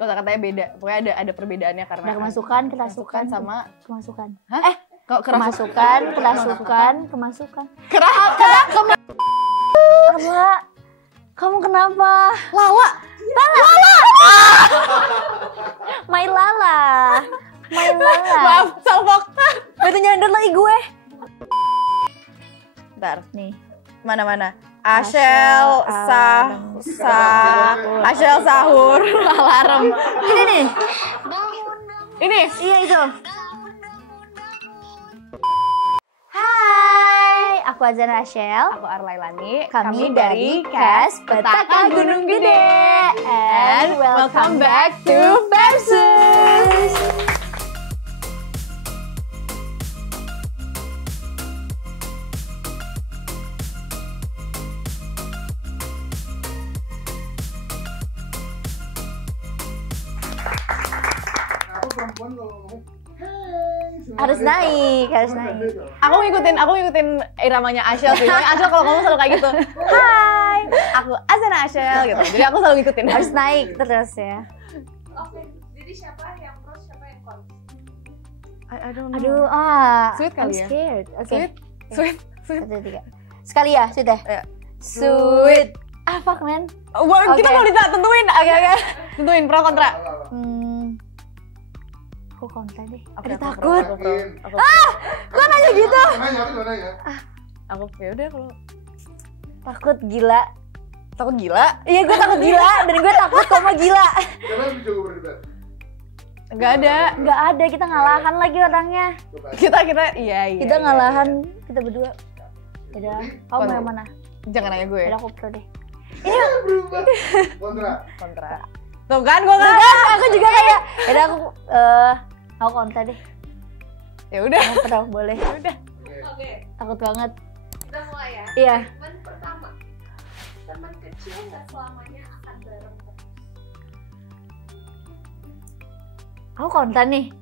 Kata-katanya beda. Pokoknya ada perbedaannya karena Ada kemasukan, kerasukan sama kemasukan. Hah? Kok Kemasukan, kerasukan, kemasukan. Apa? Kamu kenapa? Lala. My Lala. Maaf, salfok. Itu nyender lagi gue. Bentar. Nih. Mana? Ashel sahur alarm. Ini nih. Ini. Iya itu. Hai, aku Azana Ashel. Aku Arlailani. Kami dari Cast Petaka Gunung Gede. And welcome back to Versus. Harus naik. Aku ngikutin iramanya Ashel sih. Soalnya Ashel kalau ngomong selalu kayak gitu. Hai, aku Azana Ashel gitu. Jadi aku selalu ngikutin. Harus naik terus ya. Oke, jadi siapa yang pro, siapa yang kontra? I don't know. Aduh, Sweet kali I'm ya? scared. Oke. Sweet. 1, 2, 3. Sekali ya, sudah. Ya. Sweet. Fuck man. Kita mau tentuin agak-agak. Tentuin pro kontra. Aku kontra deh. Oke, Aduh, aku pro, takut. aku pro. Kok nanya gitu? Aku ya udah kalau Takut gila. takut gila. Iya, gue takut gila. Dan gue takut kamu gila. Enggak ada. Nggak ada, kita ngalahan lagi orangnya. Kita iya. Kita ngalahan, kita berdua. Yaudah, kamu mau yang mana? Jangan nanya gue. Yaudah, aku pro deh. Kontra. Tuh kan gue nggak. Aku juga kayak, yaudah aku kontra deh. Ya udah. Kamu pro, boleh. Udah. Oke, Takut banget. kita mulai ya. Iya. Teman pertama, teman kecil nggak selamanya akan bareng terus. Aku kontra nih.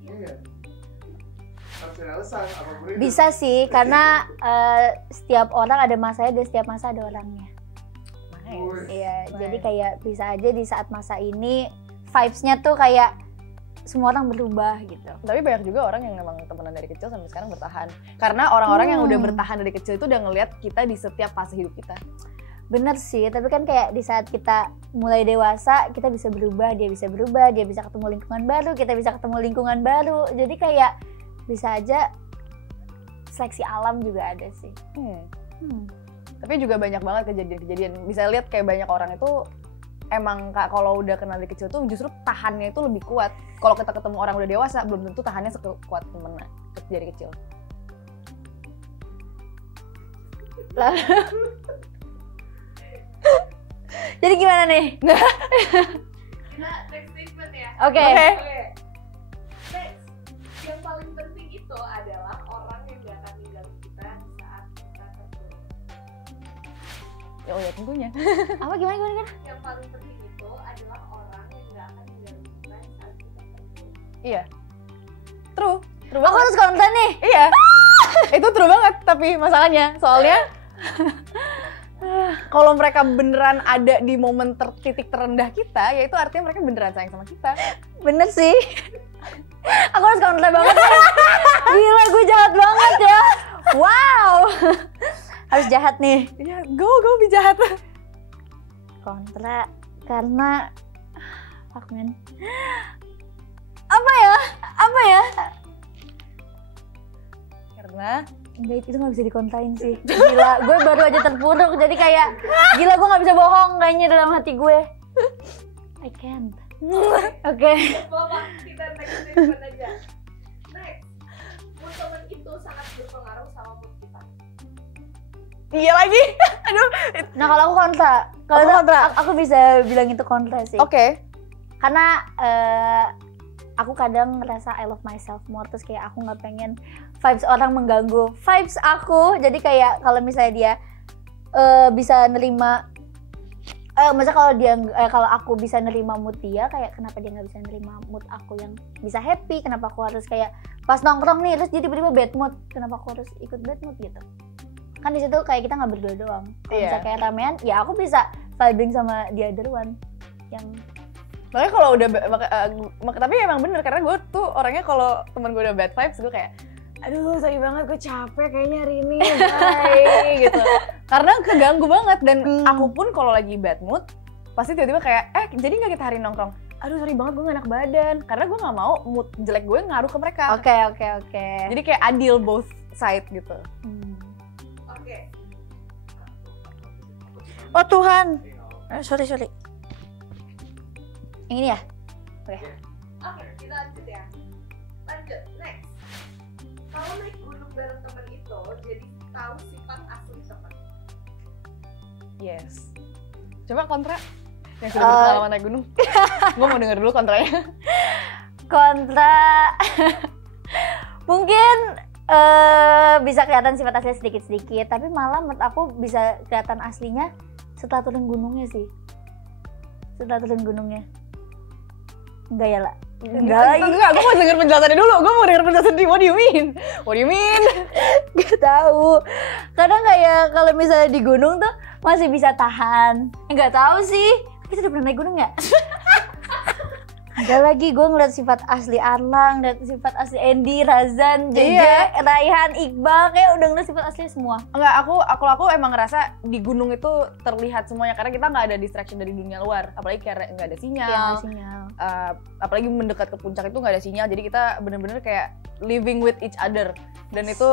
Bisa sih, karena setiap orang ada masanya dan setiap masa ada orangnya. Iya, jadi kayak bisa aja di saat masa ini vibes-nya tuh kayak semua orang berubah gitu. Tapi banyak juga orang yang memang temenan dari kecil sampai sekarang bertahan. Karena orang-orang yang udah bertahan dari kecil itu udah ngelihat kita di setiap fase hidup kita. Bener sih, tapi kan kayak di saat kita mulai dewasa, kita bisa berubah, dia bisa ketemu lingkungan baru, kita bisa ketemu lingkungan baru. Jadi kayak bisa aja seleksi alam juga ada sih. Tapi juga banyak banget kejadian-kejadian. Bisa lihat kayak banyak orang itu emang kalau udah kenal dari kecil tuh justru tahannya itu lebih kuat. Kalau kita ketemu orang udah dewasa, belum tentu tahannya sekuat temen dari kecil. Jadi gimana nih? Kita next statement ya. Oke. Next, yang paling penting itu adalah orang yang gak akan ninggalin kita saat kita terpuruk. Ya tentunya. Apa gimana? Yang paling penting itu adalah orang yang gak akan ninggalin kita saat kita terpuruk. Iya. True Aku banget. harus kontra nih. Iya. Itu true banget, tapi masalahnya soalnya kalau mereka beneran ada di momen titik terendah kita, ya itu artinya mereka beneran sayang sama kita. Bener sih. Aku harus kontra banget nih. Gila, gue jahat banget ya. Wow. Harus jahat nih. Iya, go be jahat. Kontra karena fuck man. Apa ya? Karena Enggak, itu gak bisa dikontrain sih. Gila, gue baru aja terpuruk. Jadi kayak, gila gue gak bisa bohong kayaknya dalam hati gue. I can't. Oke. Bapak, kita next statement aja. Next, mood temen itu sangat berpengaruh sama mood kita. iya lagi. Aduh. Nah kalau aku kontra. Kalau Aku kontra. Aku bisa bilang itu kontra sih. Oke. Karena aku kadang ngerasa I love myself more. Terus kayak aku gak pengen vibes orang mengganggu vibes aku. Jadi kayak kalau misalnya dia bisa nerima, kalau aku bisa nerima mood dia, kayak kenapa dia nggak bisa nerima mood aku yang bisa happy? Kenapa aku harus kayak pas nongkrong nih terus jadi tiba-tiba bad mood? Kenapa aku harus ikut bad mood gitu? Kan di situ kayak kita nggak berdua doang. Kalau misalnya kayak ramean, ya aku bisa vibing sama the other one yang Makanya kalau udah tapi emang bener karena gue tuh orangnya kalau teman gue udah bad vibes gue kayak aduh sorry banget gue capek kayaknya hari ini bye gitu. Karena keganggu banget dan aku pun kalau lagi bad mood pasti tiba-tiba kayak jadi nggak kita hari nongkrong. Aduh sorry banget gue gak enak badan karena gue nggak mau mood jelek gue ngaruh ke mereka. Oke. Jadi kayak adil both side gitu. Oke. Oh Tuhan. Sorry. Yang ini ya? Oke, kita lanjut ya. Lanjut, next. Kalau naik gunung bareng temen itu, jadi tahu sifat asli temen. Yes. Coba kontra yang sudah berpengalaman naik gunung. Gue mau denger dulu kontranya. Kontra mungkin bisa kelihatan sifat asli sedikit-sedikit, tapi malah menurut aku bisa kelihatan aslinya setelah turun gunungnya sih. Setelah turun gunungnya. Enggak ya lah. Enggak, gue mau denger penjelasannya dulu. Gue mau denger penjelasan what do you mean? Gak tahu. Kadang kayak kalau misalnya di gunung tuh masih bisa tahan. Enggak tahu sih. Kita udah pernah naik gunung nggak? Enggak lagi, gue ngeliat sifat asli Arlang, ngeliat sifat asli Andy, Razan, Jeje, Raihan, Iqbal, kayak udah ngeliat sifat asli semua. Enggak, aku emang ngerasa di gunung itu terlihat semuanya karena kita nggak ada distraction dari dunia luar, apalagi karena nggak ada sinyal. Apalagi mendekat ke puncak itu nggak ada sinyal, jadi kita bener-bener kayak living with each other dan itu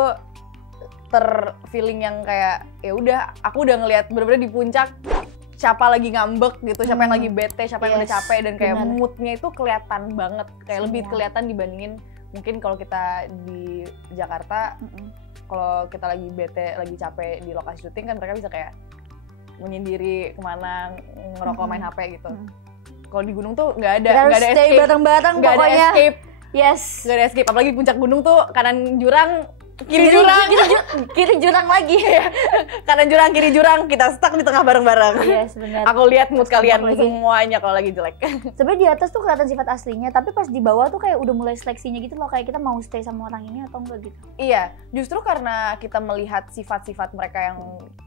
feeling yang kayak ya udah, aku udah ngeliat bener-bener di puncak. Siapa lagi ngambek gitu, siapa yang lagi bete, siapa yang udah capek dan kayak moodnya itu kelihatan banget, kayak lebih kelihatan dibandingin mungkin kalau kita di Jakarta, kalau kita lagi bete, lagi capek di lokasi syuting kan mereka bisa kayak menyendiri kemana, ngerokok, main HP gitu. Kalau di gunung tuh nggak ada escape, bareng-bareng nggak ada escape, nggak ada escape, apalagi puncak gunung tuh kanan jurang, kiri jurang lagi ya. Kanan jurang, kiri jurang, kita stuck di tengah bareng-bareng. Iya, sebenarnya. Aku lihat mood kalian semuanya kalau lagi jelek. Sebenarnya di atas tuh kelihatan sifat aslinya, tapi pas di bawah tuh kayak udah mulai seleksinya gitu loh, kayak kita mau stay sama orang ini atau enggak gitu. Iya, justru karena kita melihat sifat-sifat mereka yang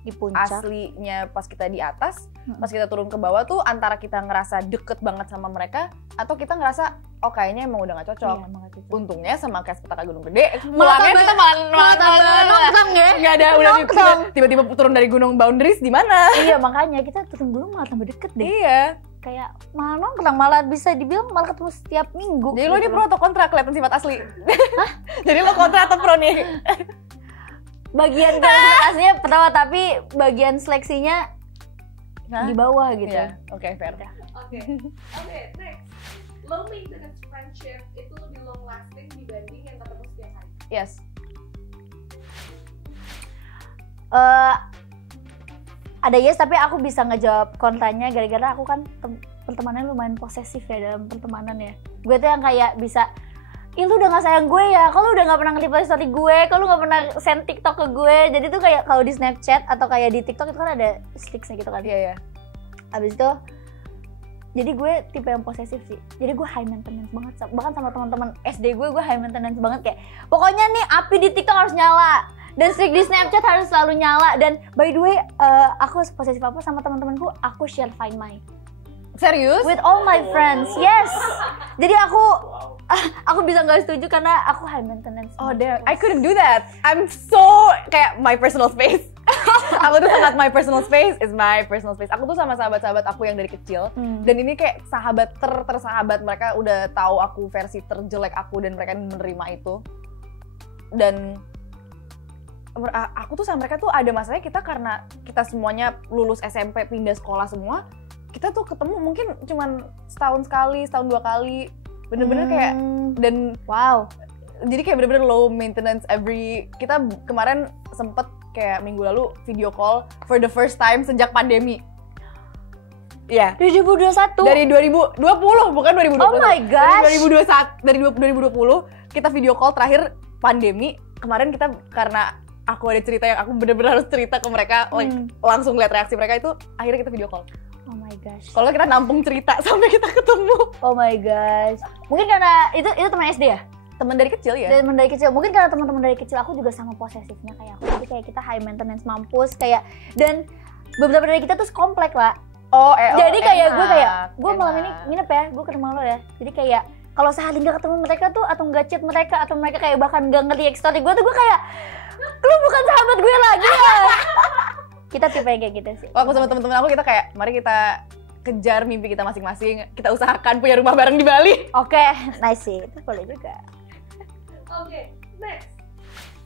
di puncak aslinya pas kita di atas, pas kita turun ke bawah tuh antara kita ngerasa deket banget sama mereka atau kita ngerasa oh kayaknya emang udah gak cocok. Iya, untungnya sama kayak petaka gunung gede, pulangnya kita malah nongkrong ya. Gak ada, udah tiba-tiba turun dari gunung boundaries di mana? Iya, makanya kita turun gunung malah tambah deket deh. Iya. Kayak malah nongkrong, malah bisa dibilang malah ketemu setiap minggu. Jadi lo ini pro atau kontra kelihatan sifat asli? Hah? Jadi lo kontra atau pro nih? Bagian sifat aslinya pertama, tapi bagian seleksinya di bawah gitu. Iya. Oke, fair. Oke, next. Low maintenance friendship itu lebih long lasting dibanding yang ketemu setiap hari. Yes. Ada yes, tapi aku bisa ngejawab kontranya gara-gara aku kan pertemanan lumayan posesif ya dalam pertemanan ya. Gue tuh yang kayak bisa, lu udah gak sayang gue ya, kalau udah gak pernah nge-reply story gue, kalau gak pernah send TikTok ke gue. Jadi tuh kayak kalau di Snapchat atau kayak di TikTok itu kan ada sticksnya gitu kan. Iya. Abis itu jadi gue tipe yang posesif sih. Jadi gue high maintenance banget, bahkan sama teman-teman SD gue high maintenance banget, kayak pokoknya nih api di TikTok harus nyala dan streak di Snapchat harus selalu nyala. Dan by the way, aku posesif apa sama teman-temanku, aku share Find My. Serius? With all my friends, yes. Jadi aku bisa nggak setuju karena aku high maintenance. Oh damn, I couldn't do that. I'm so kayak my personal space. Aku tuh sangat my personal space is my personal space. Aku tuh sama sahabat-sahabat aku yang dari kecil dan ini kayak sahabat tersahabat. Mereka udah tahu aku versi terjelek aku dan mereka menerima itu. Dan aku tuh sama mereka tuh ada masanya kita karena kita semuanya lulus SMP pindah sekolah semua. Kita tuh ketemu mungkin cuman setahun sekali, setahun dua kali. Bener-bener kayak dan wow. Jadi kayak bener-bener low maintenance kita kemarin sempet kayak minggu lalu video call for the first time sejak pandemi. Iya. 2021. Dari 2020 bukan 2020. Oh my gosh. Dari 2020 kita video call terakhir pandemi. Kemarin kita karena aku ada cerita yang aku bener-bener harus cerita ke mereka, langsung lihat reaksi mereka itu, akhirnya kita video call. Oh my gosh. Kalau kita nampung cerita sampai kita ketemu. Oh my gosh. Mungkin karena itu teman SD ya? Teman dari kecil ya? Teman dari kecil. Mungkin karena teman-teman dari kecil aku juga sama posesifnya kayak aku. Jadi kayak kita high maintenance mampus kayak, dan beberapa dari kita tuh komplek lah. Jadi kayak gue enak. malam ini nginep ya, gue ke rumah lo ya. Jadi kayak kalau sehari nggak ketemu mereka tuh atau nggak chat mereka atau mereka kayak bahkan nggak nge-react story gue tuh gue kayak lu bukan sahabat gue lagi ya. Kita tipe yang kayak gitu sih. Aku sama temen-temen aku kita kayak mari kita kejar mimpi kita masing-masing, kita usahakan punya rumah bareng di Bali. Oke, nice sih, itu boleh juga. Oke, next.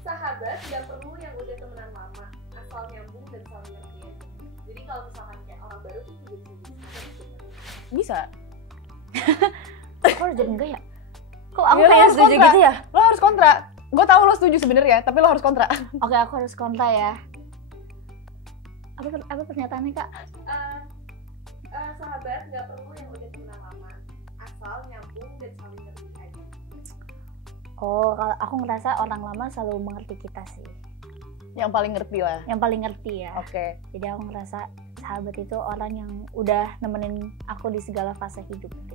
Sahabat gak perlu yang udah temenan lama, asal nyambung dan saling ngerti aja. Jadi kalau misalkan kayak orang baru tuh juga Bisa. Kok harus jadi enggak ya? Kok aku Ya, lo kayak harus setuju kontra. gitu ya? Lo harus kontra. Gue tahu lo setuju sebenarnya, tapi lo harus kontra. Oke, aku harus kontra ya. Apa pernyataannya kak? Sahabat gak perlu yang udah temenan lama, asal nyambung dan saling ngerti aja. Oh, kalau aku ngerasa orang lama selalu mengerti kita sih. Yang paling ngerti lah. Yang paling ngerti ya. Oke. Jadi aku ngerasa sahabat itu orang yang udah nemenin aku di segala fase hidup gitu.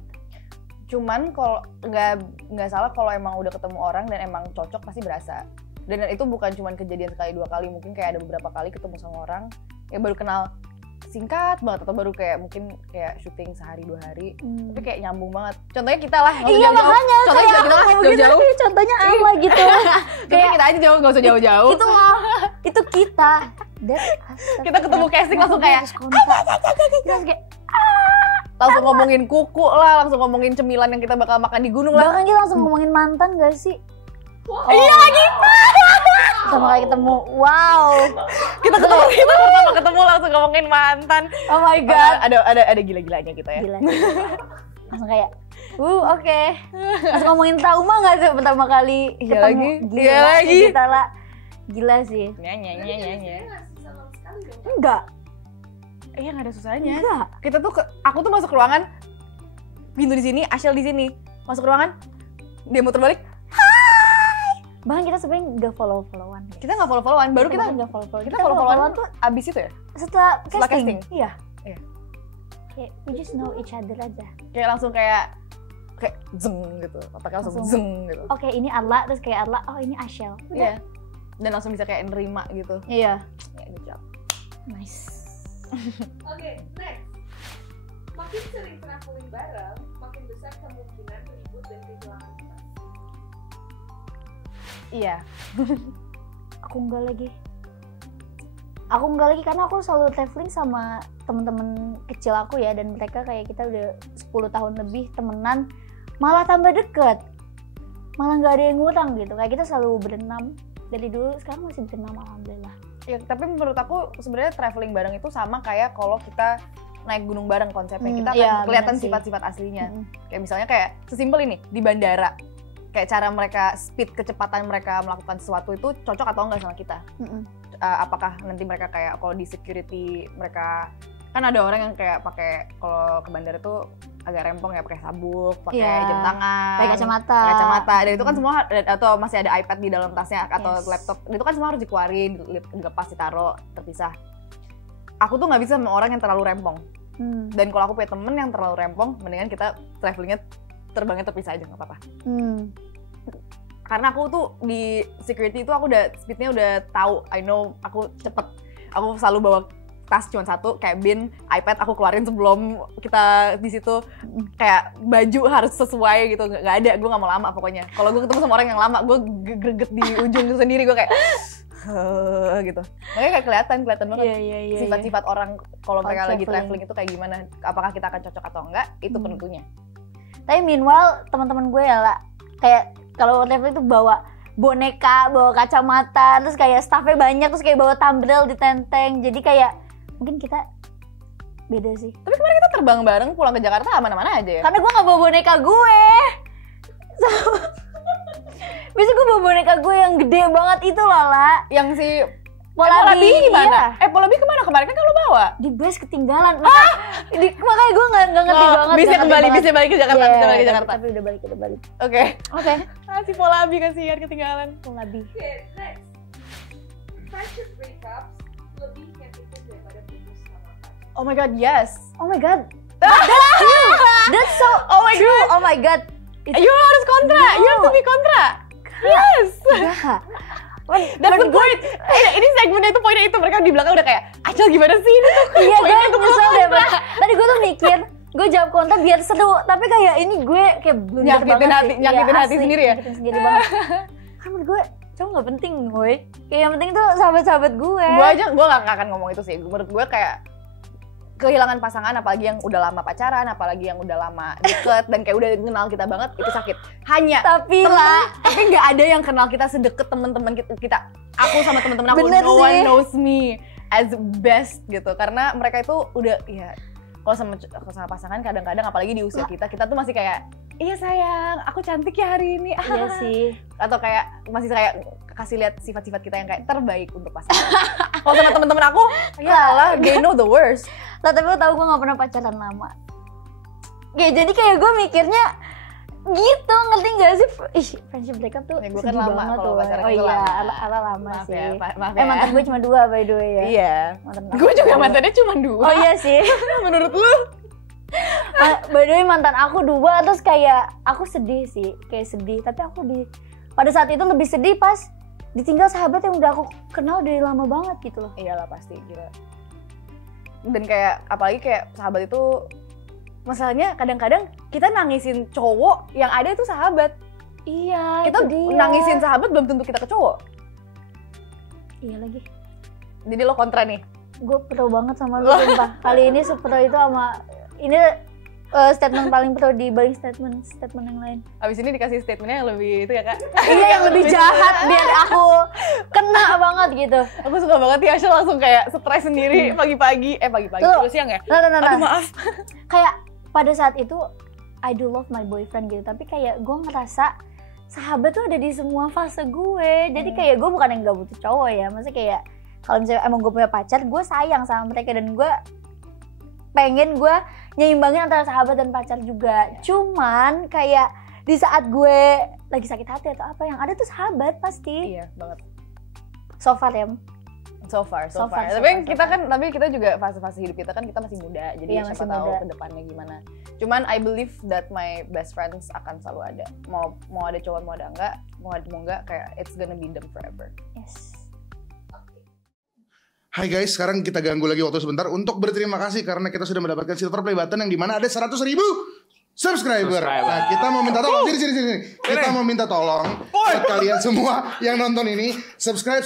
Cuman kalau nggak salah kalau emang udah ketemu orang dan emang cocok pasti berasa. Dan itu bukan cuman kejadian sekali dua kali, mungkin kayak ada beberapa kali ketemu sama orang yang baru kenal singkat banget atau baru kayak mungkin kayak syuting sehari 2 hari tapi kayak nyambung banget. Contohnya kita lah. Iya makanya Contohnya kayak kita lah aku jauh-jauh. gitu, contohnya apa gitu. Kayak kita aja jauh, nggak usah jauh-jauh. Itu loh, itu kita. Kita ketemu casting langsung kayak terus kayak langsung ngomongin kuku lah, langsung ngomongin cemilan yang kita bakal makan di gunung lah. bahkan kita langsung ngomongin mantan gak sih? Iya lagi. Sama kayak ketemu, wow. Kita pertama ketemu langsung ngomongin mantan. Oh my god. Ada gila-gilanya gitu ya. Gila sih. Langsung kayak, oke. Langsung ngomongin trauma gak tuh pertama kali Iya ketemu? lagi. Gila, Iya lagi. Kita lah. Gila sih. Nyanyi. Nggak susah sama sekali dong. Enggak. Iya nggak ada susahnya. Enggak. Kita tuh aku tuh masuk ruangan, pintu di sini, Ashel di sini, masuk ruangan, dia muter balik. Bahkan kita sebenarnya nggak follow-followan. Kita nggak follow-followan, baru kita nggak follow-followan. kita follow-followan tuh abis itu ya. Setelah Setelah casting. casting. Iya. Iya. Kayak we just know each other aja. Kayak langsung kayak zeng gitu, otaknya langsung zeng gitu. Oke, ini Arla, terus kayak Arla, oh ini Ashel. Iya. Dan langsung bisa kayak nerima gitu. Iya. Ya, good job. Nice. Oke, next. Makin sering traveling bareng, makin besar kemungkinan ribut dan kehilangan teman. Iya. Aku enggak lagi karena aku selalu traveling sama temen-temen kecil aku ya, dan mereka kayak kita udah 10 tahun lebih temenan, malah tambah deket, malah nggak ada yang ngutang gitu. Kayak kita selalu berenam dari dulu, sekarang masih berenam alhamdulillah. Ya, tapi menurut aku sebenarnya traveling bareng itu sama kayak kalau kita naik gunung bareng konsepnya. Kita akan iya, kelihatan bener sih. sifat-sifat aslinya. Kayak misalnya kayak sesimpel ini di bandara. Kayak cara mereka speed kecepatan mereka melakukan sesuatu itu cocok atau enggak sama kita. Apakah nanti mereka kayak kalau di security mereka kan ada orang yang kayak pakai kalau ke bandara tuh agak rempong ya, pakai sabuk, pakai jam tangan, pakai kacamata. Dan itu kan semua atau masih ada iPad di dalam tasnya atau laptop. Itu kan semua harus dikeluarin, dilepas, ditaruh, terpisah. Aku tuh nggak bisa sama orang yang terlalu rempong. Dan kalau aku punya temen yang terlalu rempong, mendingan kita travelingnya terbangnya terpisah aja, nggak apa-apa. Karena aku tuh di security itu aku udah speednya udah tahu, I know, aku cepet. Aku selalu bawa tas cuma satu, kayak bin, iPad aku keluarin sebelum kita di situ. Kayak baju harus sesuai gitu, nggak ada, gue nggak mau lama pokoknya. Kalau gue ketemu sama orang yang lama, gue greget di ujung sendiri, gue kayak gitu. Makanya kayak kelihatan banget sifat-sifat orang kalau mereka lagi traveling itu kayak gimana. Apakah kita akan cocok atau enggak, itu penentunya. Tapi meanwhile teman-teman gue ya lah, kayak kalau traveling itu bawa boneka, bawa kacamata, terus kayak staffnya banyak, terus kayak bawa tumbrel di tenteng. Jadi kayak mungkin kita beda sih. Tapi kemarin kita terbang bareng pulang ke Jakarta aman-aman aja ya. Karena gue gak bawa boneka gue. Biasanya gue bawa boneka gue yang gede banget itu loh lah. Yang si Polabi gimana? Iya. Polabi kemana kemarin kan kalau bawa? Di base ketinggalan. Makanya gue gak ngerti banget. Bisa balik ke Jakarta, bisa balik ke Jakarta. Tapi udah balik. Oke. Oke. Si Polabi kasihan ketinggalan. Polabi. Oke, next. Friendship breakups lebih nyakitin daripada putus sama pacar. Oh my god, yes. Oh my god. That's true. That's so true. Oh my god. You harus kontra. You have to be kontra. Yes. Enggak. That's the point. Ini segmennya itu poinnya itu, mereka di belakang udah kayak Acel gimana sih ini tuh. Iya gue nyesel deh. Tadi gue tuh mikir gue jawab konten biar seru, tapi kayak ini gue kayak nyakitin hati sendiri ya. Nyakitin sendiri banget. Kan menurut gue cowok nggak penting gue. Kayak yang penting tuh sahabat-sahabat gue. Gue gak akan ngomong itu sih. Menurut gue kayak kehilangan pasangan, apalagi yang udah lama pacaran, apalagi yang udah lama deket dan kayak udah kenal kita banget, itu sakit. Hanya tapi nggak ada yang kenal kita sedekat teman-teman kita. Aku sama teman-teman aku, Bener no sih. one knows me as best gitu. Karena mereka itu udah ya, kalau sama pasangan kadang-kadang apalagi di usia kita tuh masih kayak, iya sayang, aku cantik ya hari ini. Iya sih. Atau kayak masih kayak kasih lihat sifat-sifat kita yang kayak terbaik untuk pasangan. Kalau sama temen-temen aku, ya lah, they know the worst. Lah tapi lo tau gue gak pernah pacaran lama. Ya jadi kayak gue mikirnya gitu, ngerti gak sih? Ih, friendship breakup tuh Ya, gue sedih kan lama banget kalau tuh. pacaran Oh itu iya, lama. Ala lama Maaf sih. ya, maaf ya. Mantan gue cuma 2 by the way ya. Iya. Mantan Gue juga dua. mantannya cuma 2. Oh iya sih. Menurut lu? By the way mantan aku 2, terus kayak aku sedih sih, kayak sedih. Tapi aku pada saat itu lebih sedih pas ditinggal sahabat yang udah aku kenal dari lama banget gitu loh. Iyalah pasti, gila. Dan kayak, apalagi kayak sahabat itu, masalahnya kadang-kadang kita nangisin cowok yang ada itu sahabat. Iya, Kita itu dia. nangisin sahabat belum tentu kita ke cowok. Iya lagi. Jadi lo kontra nih. Gue pro banget sama lu sumpah. Kali ini sepro itu sama ini statement paling pro dibanding statement yang lain. Abis ini dikasih statementnya yang lebih itu ya kak. Iya yang lebih jahat biar aku kena banget gitu. Aku suka banget ya, Asya langsung kayak stres sendiri pagi-pagi. Pagi-pagi, Tuh. terus siang ya? Nah. Aduh maaf. Kayak pada saat itu I do love my boyfriend gitu, tapi kayak gue ngerasa sahabat tuh ada di semua fase gue. Jadi kayak gue bukan yang gak butuh cowok ya, maksudnya kayak kalau misalnya emang gue punya pacar, gue sayang sama mereka dan gue pengen gue nyimbangin antara sahabat dan pacar juga. Cuman kayak di saat gue lagi sakit hati atau apa, yang ada tuh sahabat pasti. Iya banget. So far ya. So far. So far. Tapi kita juga fase-fase hidup kita kan kita masih muda, jadi Iya, siapa masih tahu muda. ke depannya gimana. Cuman I believe that my best friends akan selalu ada. Mau ada cowok, mau ada enggak, mau enggak, kayak it's gonna be them forever. Yes. Hai guys, sekarang kita ganggu lagi waktu sebentar untuk berterima kasih karena kita sudah mendapatkan silver play button yang dimana ada 100.000 subscriber. Nah, kita mau minta tolong sini. Kita mau minta tolong buat kalian semua yang nonton ini subscribe.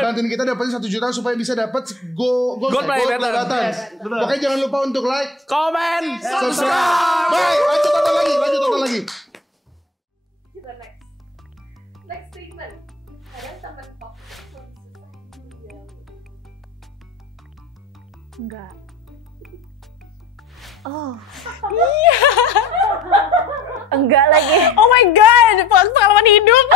Bantuin kita dapetin 1 juta supaya bisa dapat gold play button. Pokoknya jangan lupa untuk like, komen, subscribe. Baik, lanjut tonton lagi. Coba next statement. Kadang temen toxic lebih susah dijauhi. Enggak. Oh. Enggak lagi. Oh my god, pengalaman hidup.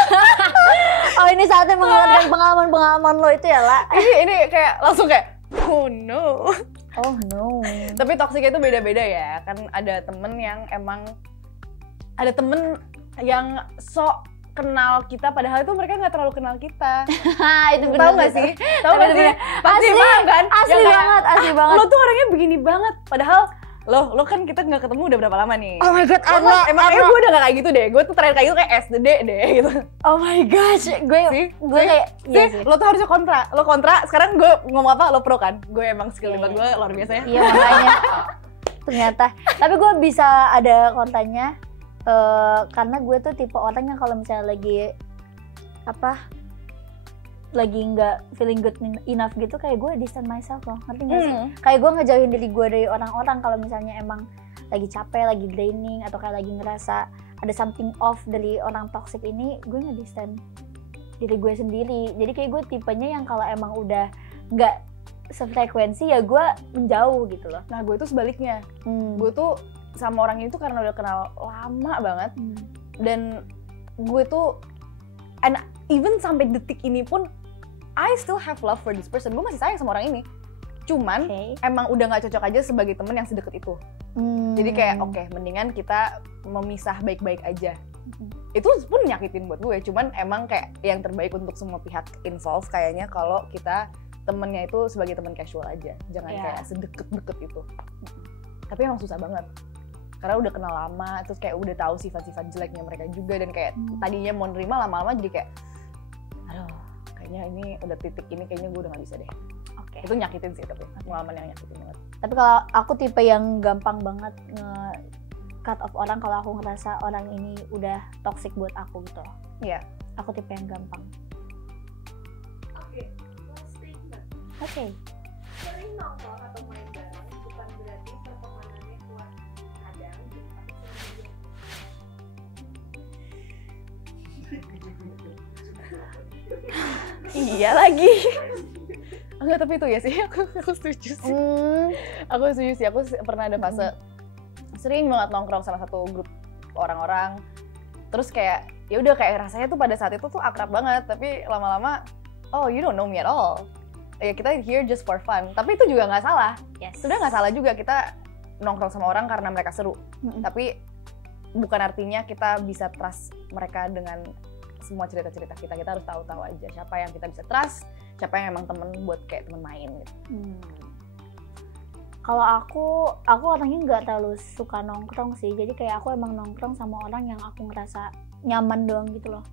Oh ini saatnya mengeluarkan pengalaman lo itu ya lah. ini kayak langsung kayak oh no. Oh no. Tapi toksiknya itu beda-beda ya. Kan ada temen yang emang sok kenal kita padahal itu mereka nggak terlalu kenal kita. Itu Tahu nggak sih? Tahu nggak sih? Pasti Asli, paham kan? asli Yang kayak, banget, asli banget. Lo tuh orangnya begini banget. Padahal lo kan kita nggak ketemu udah berapa lama nih? Oh my god, Emang kayak gue udah gak kayak gitu deh. Gue tuh terakhir kayak gitu kayak SD deh gitu. Oh my gosh, gue kayak iya sih. Lo tuh harusnya kontra. Lo kontra. Sekarang gue ngomong apa? Lo pro kan? Gue emang skill debat gue luar biasa ya. Iya makanya ternyata. Tapi gue bisa ada kontranya karena gue tuh tipe orang yang kalau misalnya lagi nggak feeling good enough gitu, kayak gue distance myself loh, ngerti nggak sih? Kayak gue ngejauhin diri gue dari orang-orang kalau misalnya emang lagi capek, lagi draining, atau kayak lagi ngerasa ada something off dari orang toxic ini, gue ngedistance diri gue sendiri. Jadi kayak gue tipenya yang kalau emang udah nggak sefrekuensi ya gue menjauh gitu loh. Nah gue tuh sebaliknya. Gue tuh sama orang ini tuh karena udah kenal lama banget. Dan gue tuh, and even sampai detik ini pun I still have love for this person. Gue masih sayang sama orang ini. Cuman emang udah gak cocok aja sebagai temen yang sedeket itu. Jadi kayak oke, mendingan kita memisah baik-baik aja. Itu pun nyakitin buat gue. Cuman emang kayak yang terbaik untuk semua pihak involved kayaknya kalau kita temennya itu sebagai temen casual aja. Jangan kayak sedeket-deket itu. Tapi emang susah banget. Karena udah kenal lama, terus kayak udah tahu sifat-sifat jeleknya mereka juga. Dan kayak tadinya mau nerima, lama-lama jadi kayak aduh kayaknya ini udah titik ini kayaknya gue udah gak bisa deh. Oke. Itu nyakitin sih tapi pengalaman yang nyakitin banget. Tapi kalau aku tipe yang gampang banget cut off orang kalau aku ngerasa orang ini udah toxic buat aku gitu. Iya. Aku tipe yang gampang. Oke, last statement. Oke. Sering nongkrong atau main bareng bukan berarti pertemanannya kuat. Kadang kita sendirian. Iya lagi. Enggak, tapi itu ya sih, aku setuju sih. Aku setuju sih, aku pernah ada fase sering banget nongkrong sama satu grup orang-orang. Terus kayak ya udah kayak rasanya tuh pada saat itu tuh akrab banget, tapi lama-lama oh you don't know me at all. Ya kita here just for fun. Tapi itu juga nggak salah. Yes. Sudah nggak salah juga kita nongkrong sama orang karena mereka seru. Tapi bukan artinya kita bisa trust mereka dengan semua cerita-cerita kita. Kita harus tahu-tahu aja siapa yang kita bisa trust, siapa yang emang temen buat kayak temen main gitu. Kalau aku orangnya nggak terlalu suka nongkrong sih. Jadi kayak aku emang nongkrong sama orang yang aku ngerasa nyaman doang gitu loh.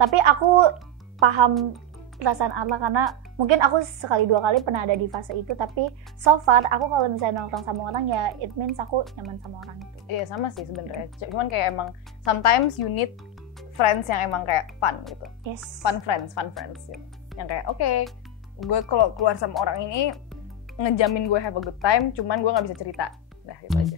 Tapi aku paham perasaan Arla karena mungkin aku sekali dua kali pernah ada di fase itu. Tapi so far aku kalau misalnya nongkrong sama orang ya it means aku nyaman sama orang itu. Iya sama sih sebenarnya. Cuman kayak emang sometimes you need friends yang emang kayak fun gitu. Yes. Fun friends gitu. Yang kayak oke, gue kalau keluar sama orang ini ngejamin gue have a good time, cuman gue nggak bisa cerita. Nah itu aja.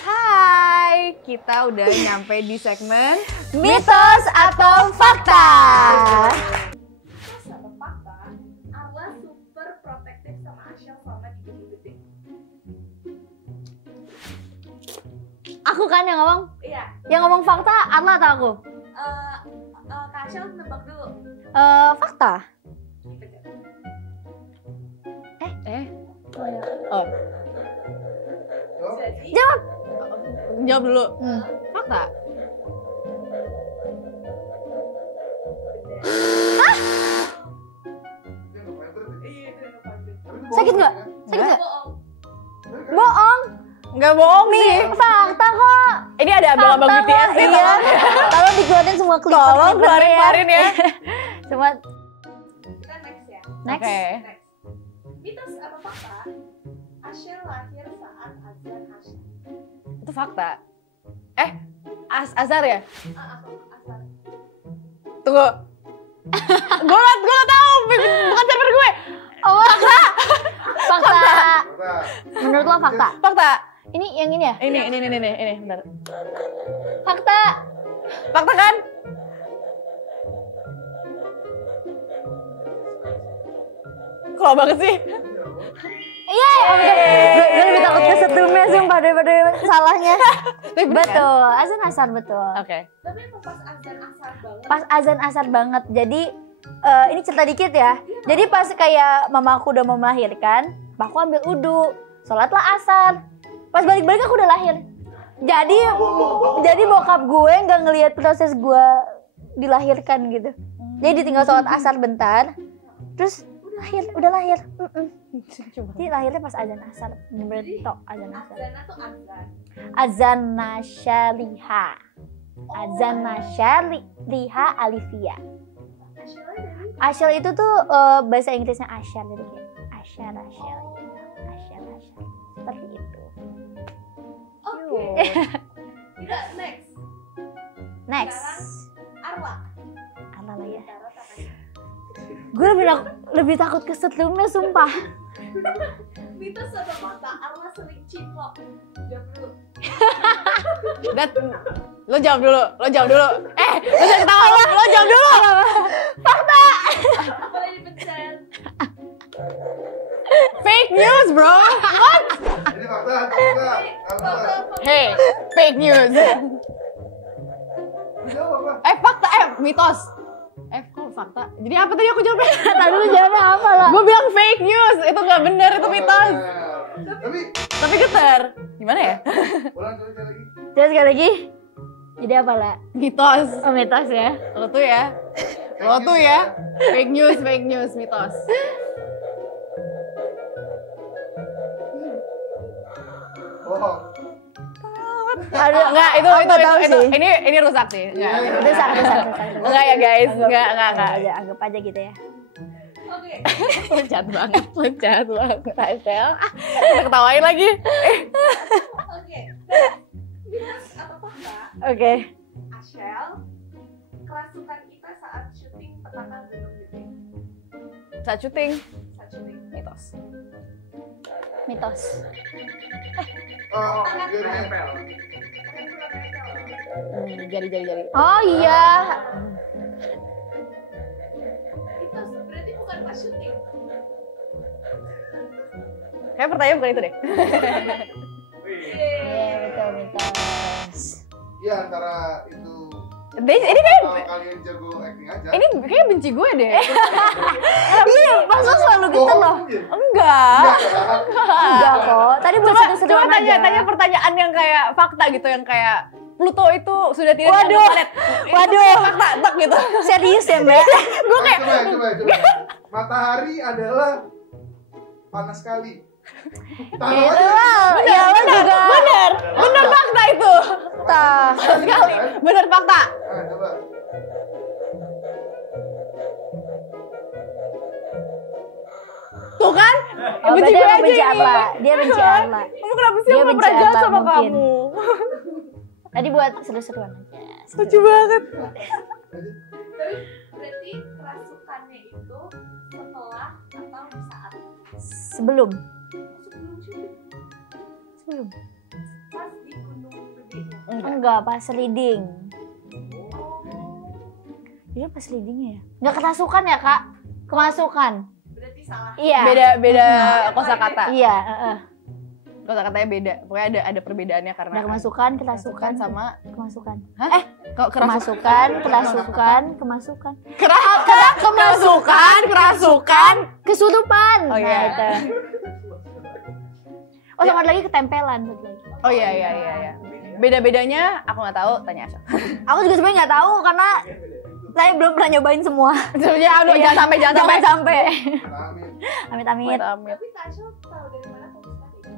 Hai, kita udah nyampe di segmen Mitos atau fakta? Terus atau fakta, Arla super protektif sama Asyel selama di gede. Aku kan yang ngomong. Iya. Yang ngomong fakta Arla atau aku? Kak Asyel nebak dulu. Fakta. Oh, Jadi, jawab dulu. Fakta. Sakit nggak? Sakit nggak? bohong. Bohong. Nggak bohong sih. Fakta kok. Ini ada abang-abang Fakta BTS kok. nih. Iya. Tolong dikeluarin semua klip. Tolong keluarin ya. Semua. Kita next ya. Next. Oke. Next. Mitos atau fakta? Asyel lahir saat azan Asyel. Itu fakta. Azhar ya? Azan. Tunggu. gue gak tahu, bukan server gue. Oh, fakta. Menurut lo fakta? Fakta. Ini yang ini ya? Ini, bentar. Fakta. Fakta kan? Kalau banget sih. Iya. Gue lebih takut kesetrum sumpah daripada salahnya. Betul, azan asar betul. Oke. Tapi emang pas azan asar banget. Pas azan asar banget. Jadi ini cerita dikit ya. Jadi pas kayak mamaku udah mau melahirkan, aku ambil udhu, sholatlah asar. Pas balik-balik aku udah lahir. Jadi bokap gue nggak ngelihat proses gue dilahirkan gitu. Jadi tinggal sholat asar bentar, terus udah lahir. Jadi lahirnya pas azan asar, betul azan asar. Azan tuh azan. Azan nasyaliha. Azan nasyaliha alifia. Asyelnya dari Asyal itu tuh bahasa Inggrisnya asyal, jadi kayak asyal. Seperti itu. Oke. Kita next. Next. Sekarang Arla. Arla lah ya. Cara tangannya. Gue lebih takut kesetrumnya sumpah. Mitos atau fakta? Arla sering cinlok. Jawab dulu. Lo jawab dulu. Lo jangan ketawa, lo jawab dulu. Boleh dipencet. Fake news, bro. What? Ini fakta. Hey, fake news. Fakta, mitos. Kok fakta? Jadi apa tadi aku jawabnya? Tadi lu jawabnya apa lah? Gue bilang fake news, itu gak bener, itu mitos. Tapi getar. Gimana ya? Terus sekali lagi. Jadi apa lah? Mitos. Oh, mitos ya. Lo tuh ya. Fake news, mitos. Bohong. Aduh, Enggak, itu tahu sih. ini rusak sih. Enggak. Rusak. Enggak ya guys, enggak. Anggap aja gitu ya. Oke. Jahat banget, Ashel. Kita ketawain lagi. Oke. Mitos atau fakta? Oke. Ashel, kerasukan kita saat syuting Petaka Gunung Gede. Saat syuting, Saat syuting. mitos. Mitos. Oh, jadi Jari. Oh iya. Mitos berarti bukan pas syuting. Kayak pertanyaan bukan itu deh. Iya, betul mitos. ya antara itu Ini kayak kalau kalian jago acting aja. ini kayak benci gue deh. Iya, masa selalu gitu loh. Enggak. Enggak kok. Tadi buat Coba seru-seruan aja. tanya pertanyaan yang kayak fakta gitu, yang kayak Pluto itu sudah tidak Waduh. dianggap planet. Waduh. Itu fakta tak gitu. Serius ya, Mbak? Gue kayak Coba. Matahari adalah panas sekali. Taruh Itu aja. lah. Ya lo juga. bener fakta itu. Tah. Sekali. Bener fakta. Nah, coba. Tuh kan? Oh, Benci berarti gue emang aja benci ini. Arla. Dia benci Arla. Kamu kenapa sih Dia aku benci pernah jahat Arla sama mungkin. kamu? Tadi buat seru-seruan aja. Lucu banget. Tapi berarti kerasukannya itu setelah atau di saat Sebelum. sebelum syuting, Sebelum. pas di Gunung Gedenya. Enggak, pas reading. Dia pas readingnya ya? Enggak kerasukan ya, Kak? Kemasukan. Berarti salah. Iya. Beda kosakata. Iya, Kosakatanya beda. Pokoknya ada perbedaannya karena Nah, kemasukan, kerasukan sama kemasukan. kok Kemasukan, kerasukan, kemasukan. kerasukan. Kesurupan. Oh, Nah, iya. itu. Oh, sama ada lagi ketempelan satu lagi. Oh iya. Beda-bedanya aku nggak tahu, tanya Asya. Aku juga sebenarnya nggak tahu karena saya belum pernah nyobain semua. Sebenarnya aduh Iya. jangan sampai. Amit. Amin. Amit. Tapi Kak Ashel tahu dari mana fokus tadi?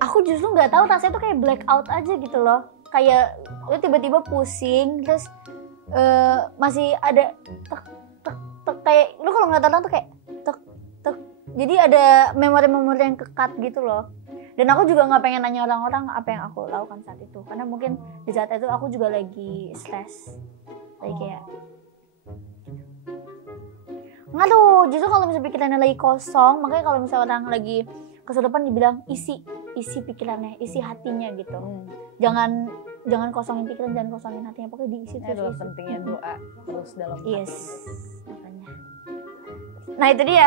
Aku justru nggak tahu, rasanya tuh kayak blackout aja gitu loh. Kayak lu tiba-tiba pusing, terus masih ada tek kayak lu kalau nggak tenang tuh kayak tek. Jadi ada memori-memori yang kekat gitu loh. Dan aku juga nggak pengen nanya orang-orang apa yang aku lakukan saat itu, karena mungkin di saat itu aku juga lagi stres, lagi kayak nggak tuh. Justru kalau misalnya pikirannya lagi kosong, makanya kalau misalnya orang lagi kesurupan dibilang isi pikirannya, isi hatinya gitu. Jangan kosongin pikiran, jangan kosongin hatinya, pokoknya diisi Ini adalah terus. pentingnya doa terus dalam hati. Yes, makanya. Nah itu dia,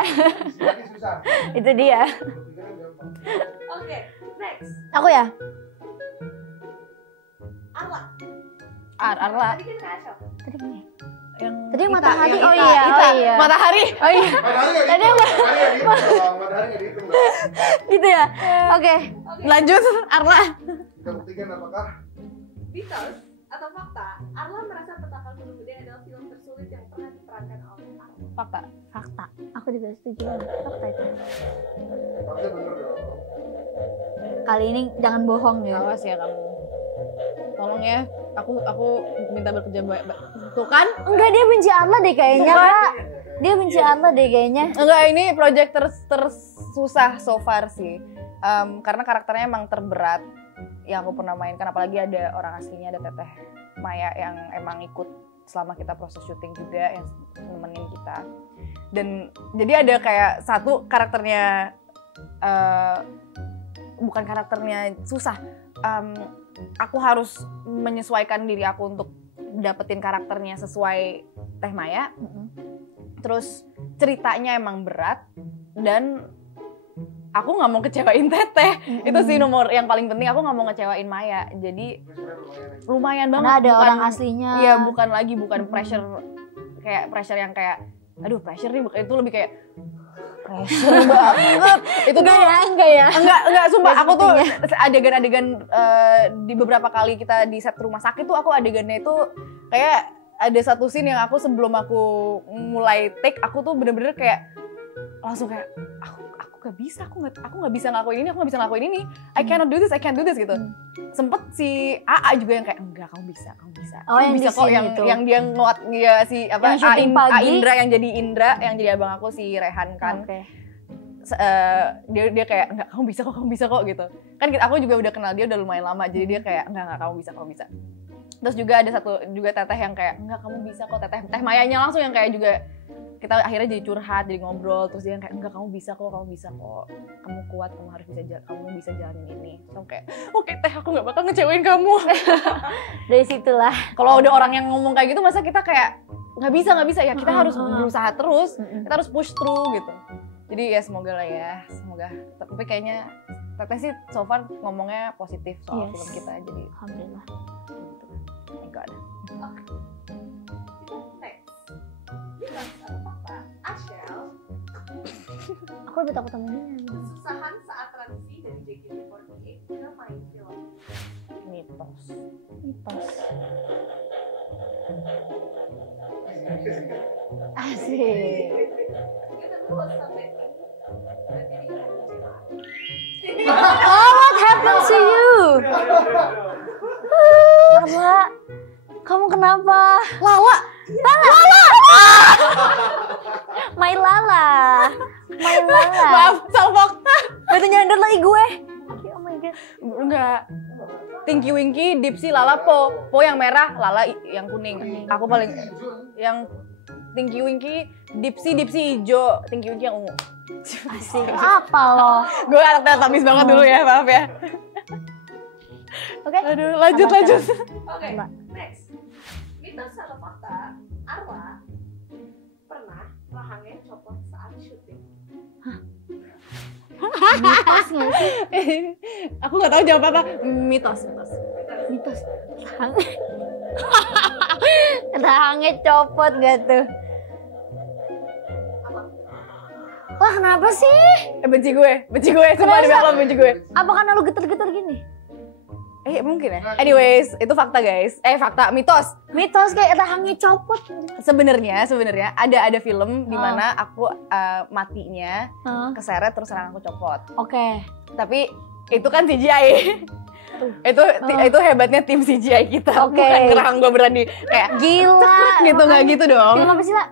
Semakin susah. itu dia. Pikiran gampang. Oke, next. Aku ya. Arla. Arla Tadi kan Kak Ashel. Tadi gue. yang Tadi Ita, matahari. yang Oh Ita, iya, Ita. oh iya. Matahari. Oh iya. Matahari nggak Tadi dihitung. apa? Matahari nggak dihitung. Gitu ya. Oke. Lanjut Arla. Kita buktikan apakah Mitos atau fakta? Arla merasa Petaka Gunung Gede adalah film tersulit yang pernah diperankan oleh Arla. Fakta. Fakta. Aku juga setuju banget. Fakta itu. harusnya bener dong. Kali ini jangan bohong ya. Awas ya kamu. Tolong ya. Aku minta bekerja baik. Tuh kan? Enggak, dia benci Arla deh kayaknya, Kak. Dia benci Arla deh kayaknya. Enggak, ini project tersusah so far sih. Karena karakternya emang terberat yang aku pernah mainkan. Apalagi ada orang aslinya, ada Teteh Maya yang emang ikut selama kita proses syuting juga, yang nemenin kita. Dan jadi ada kayak satu karakternya, bukan karakternya susah. Aku harus menyesuaikan diri aku untuk dapetin karakternya sesuai Teh Maya. Terus ceritanya emang berat dan aku nggak mau kecewain Teteh. Itu sih nomor yang paling penting. Aku nggak mau ngecewain Maya. Jadi lumayan banget. Karena ada bukan- orang aslinya. Iya, bukan pressure yang kayak aduh pressure nih, itu lebih kayak pressure banget. Itu tuh Enggak ya. enggak sumpah. Nggak Aku tuh sepertinya. adegan-adegan di beberapa kali kita di set rumah sakit tuh, aku adegannya itu kayak ada satu scene yang aku sebelum aku mulai take, aku tuh bener-bener kayak langsung kayak aku gak bisa, aku nggak bisa ngelakuin ini, I cannot do this, I can't do this gitu. Sempet si AA juga yang kayak enggak, kamu bisa. Oh, yang bisa di kok, sini tuh. yang dia nguat dia si apa Yang syuting pagi. Indra yang jadi abang aku si Rehan kan. Oke. Dia kayak enggak, kamu bisa kok gitu. Kan aku juga udah kenal dia udah lumayan lama, jadi dia kayak enggak kamu bisa. Terus juga ada satu juga teteh yang kayak enggak, kamu bisa kok, teteh Mayanya langsung yang kayak juga kita akhirnya jadi curhat, jadi ngobrol, terus dia yang kayak enggak, kamu bisa kok, kamu kuat, kamu bisa jalanin ini. So kayak oke, teh, aku nggak bakal ngecewain kamu. Dari situlah. Kalau ada orang yang ngomong kayak gitu, masa kita kayak nggak bisa ya, kita harus berusaha terus, kita harus push through gitu. Jadi ya semoga. Tapi kayaknya teteh sih so far ngomongnya positif soal film kita, jadi Alhamdulillah. thank God. Ashel, Aku lebih takut sama dia. kesusahan saat transisi dari JKT48 ke main film. Mitos. Asik. Kita terus sampai berarti dia Oh, what happened to you? Lala, kamu kenapa? Lala. My Lala. Maaf, salfok. Itu nyender lagi gue. Oh my god. Enggak. Tinky Winky, Dipsy, Lala, Po yang merah, Lala yang kuning. Aku paling yang Tinky Winky, Dipsy hijau, Tinky Winky yang ungu. Asik. Apa lo? Gue anak Teletubbies banget dulu ya, maaf ya. Oke. Aduh, lanjut. Oke, next. Mitos atau fakta, Arla pernah rahangnya copot saat syuting. Mitos nggak sih? Aku nggak tahu jawab apa. Mitos. Mitos. Rahangnya copot gak tuh? Wah, kenapa sih? Benci gue. Semua di belakang benci gue. Apa karena lu geter-geter gini? Mungkin ya. Anyways, itu fakta guys. Fakta, mitos. Mitos kayak rahangnya copot. Sebenarnya ada film di mana aku matinya keseret terus rahang aku copot. Oke. Tapi itu kan CGI. itu hebatnya tim CGI kita. Oke. Bukan rahang gue berani kayak Gila. gitu, nggak gitu dong. Film apa sih, La?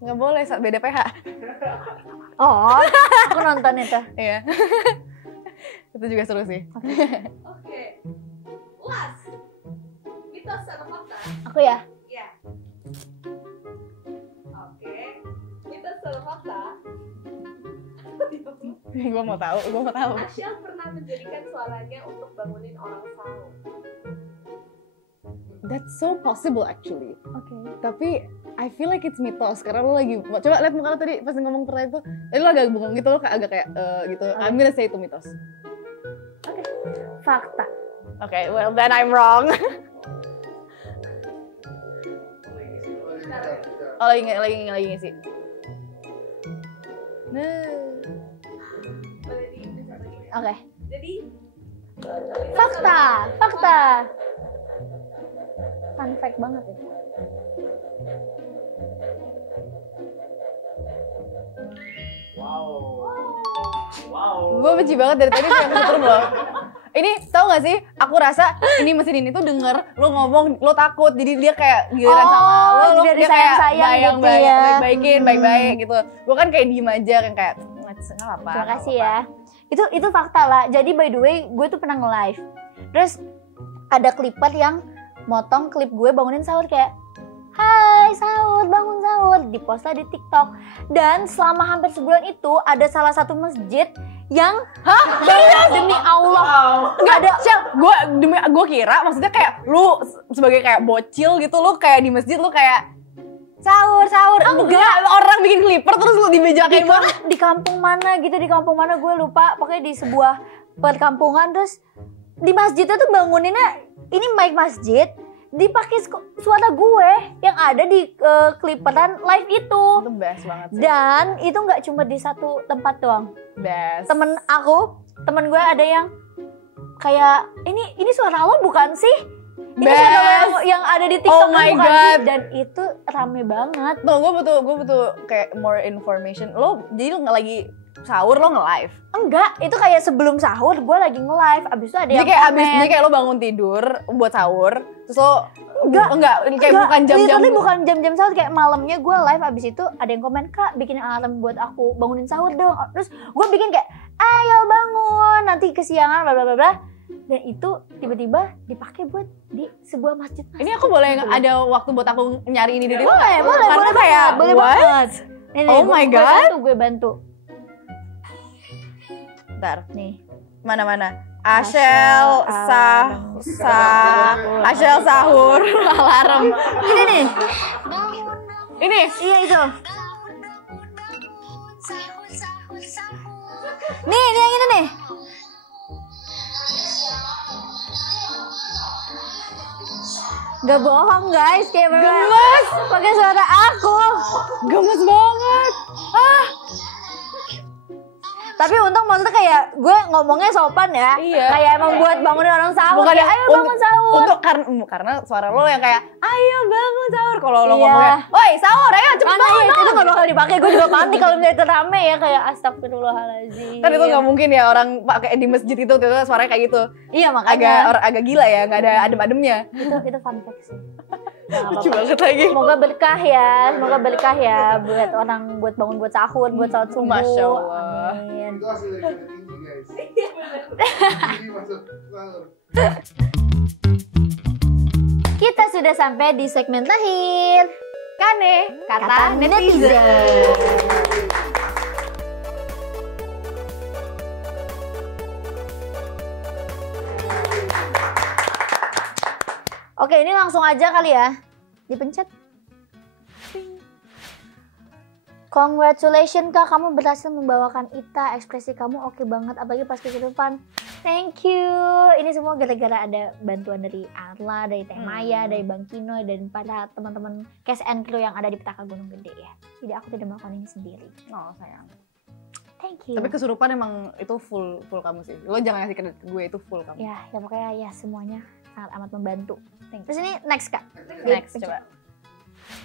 Nggak boleh, beda PH. Oh, aku nonton itu. Iya. Itu juga seru sih. Oke. Last. Mitos atau fakta? Aku ya? Iya. Oke. Mitos atau fakta? Gue mau tahu. Ashel pernah menjadikan suaranya untuk bangunin orang sahur. That's so possible actually. Oke. Tapi I feel like it's mitos karena lo lagi coba lihat muka lo tadi pas ngomong pertanyaan itu, tadi lo agak bengong gitu, lo agak kayak gitu. I'm gonna say itu mitos. Oke. Fakta. Okay, well then I'm wrong. Oh, lagi ngisi. Nah. Boleh dibaca lagi? Oke. Jadi Fakta. Fun fact banget ya. Gue benci banget dari tadi yang kesetrum loh. Ini tau gak sih? Aku rasa ini mesin ini tuh denger lo ngomong, lo takut, jadi dia kayak giliran sama lo biar dia kayak disayang-sayang gitu ya. baik-baikin gitu. Gue kan kayak diem aja yang kayak nggak apa. Terima kasih ya. Itu fakta lah. Jadi by the way, gue tuh pernah nge-live. Terus ada clipper yang motong klip gue bangunin sahur kayak, "Hai sahur, bangun sahur." Dipost lah di TikTok. Dan selama hampir sebulan itu ada salah satu masjid yang demi Allah nggak ada. Gue kira maksudnya kayak lu sebagai kayak bocil gitu, lu kayak di masjid lu kayak sahur. Enggak, orang bikin clipper terus lu dibejakin banget. Di kampung mana gitu, gue lupa. Pokoknya di sebuah perkampungan, terus di masjidnya tuh banguninnya ini mic masjid dipakai suara gue yang ada di clipperan live itu. Itu best banget sih. Dan itu nggak cuma di satu tempat doang. Best. Temen gue ada yang kayak ini suara lo bukan sih? Ini Best. suara yang ada di TikTok Oh my bukan sih? God. Dan itu rame banget. Tuh, gue butuh kayak more information. Lo jadi lo nggak lagi sahur lo nge-live. Enggak, itu kayak sebelum sahur gue lagi nge-live, abis itu ada Jadi yang kayak komen. jadi kayak lo bangun tidur buat sahur, terus lo enggak kayak Enggak, bukan jam-jam. literally bukan jam-jam sahur, kayak malamnya gue live, abis itu ada yang komen, Kak bikinin alarm buat aku, bangunin sahur dong. Terus gue bikin kayak, ayo bangun, nanti kesiangan bla bla bla bla. Dan itu tiba-tiba dipakai buat di sebuah masjid. Ini aku boleh ada waktu buat aku nyari ini di situ? Boleh, nggak? boleh, Karena boleh kayak banget, boleh what? banget. Nih, Oh my God. Gue bantu. Bentar, Nih. mana? Ashel sahur alarm. Ini nih. Ini Iya itu. Nih yang ini nih. Gak bohong guys, kayak gemes, pakai suara aku. gemes banget. Tapi untung maksudnya kayak gue ngomongnya sopan ya. Iya. Kayak emang buat bangunin orang sahur. Bukan Kayak, yang ayo bangun sahur. Untuk karena suara lo yang kayak ayo bangun sahur. Kalau lo Iya. ngomongnya, woi sahur ayo cepet Mana bangun. ya, itu gak bakal dipakai. Gue juga panik kalau misalnya itu rame ya, kayak astagfirullahaladzim. Kan itu nggak mungkin ya orang pakai di masjid itu tiba-tiba suaranya kayak gitu. Iya makanya. Agak gila ya, nggak ada adem-ademnya. Itu fun fact sih. Nggak Lucu apa-apa. banget lagi. Semoga berkah ya buat orang buat bangun buat sahur, buat salat subuh. Masya Allah. Amin. Itu hasil dari tinggi guys. Ini masuk sahur. Kita sudah sampai di segmen terakhir. Kane, kata netizen. Oke, ini langsung aja kali ya. Dipencet. Congratulations Kak, kamu berhasil membawakan Ita. Ekspresi kamu oke banget, apalagi pas kesurupan. Thank you. Ini semua gara-gara ada bantuan dari Arla, dari Teh Maya, dari Bang Kino, dan para teman-teman cast and crew yang ada di Petaka Gunung Gede ya. Jadi aku tidak melakukan ini sendiri. Oh sayang. Thank you. Tapi kesurupan emang itu full kamu sih. Lo jangan ngasih kredit ke gue, itu full kamu. Ya pokoknya ya semuanya sangat amat membantu. Terus ini next Kak. Next Dipencet. coba.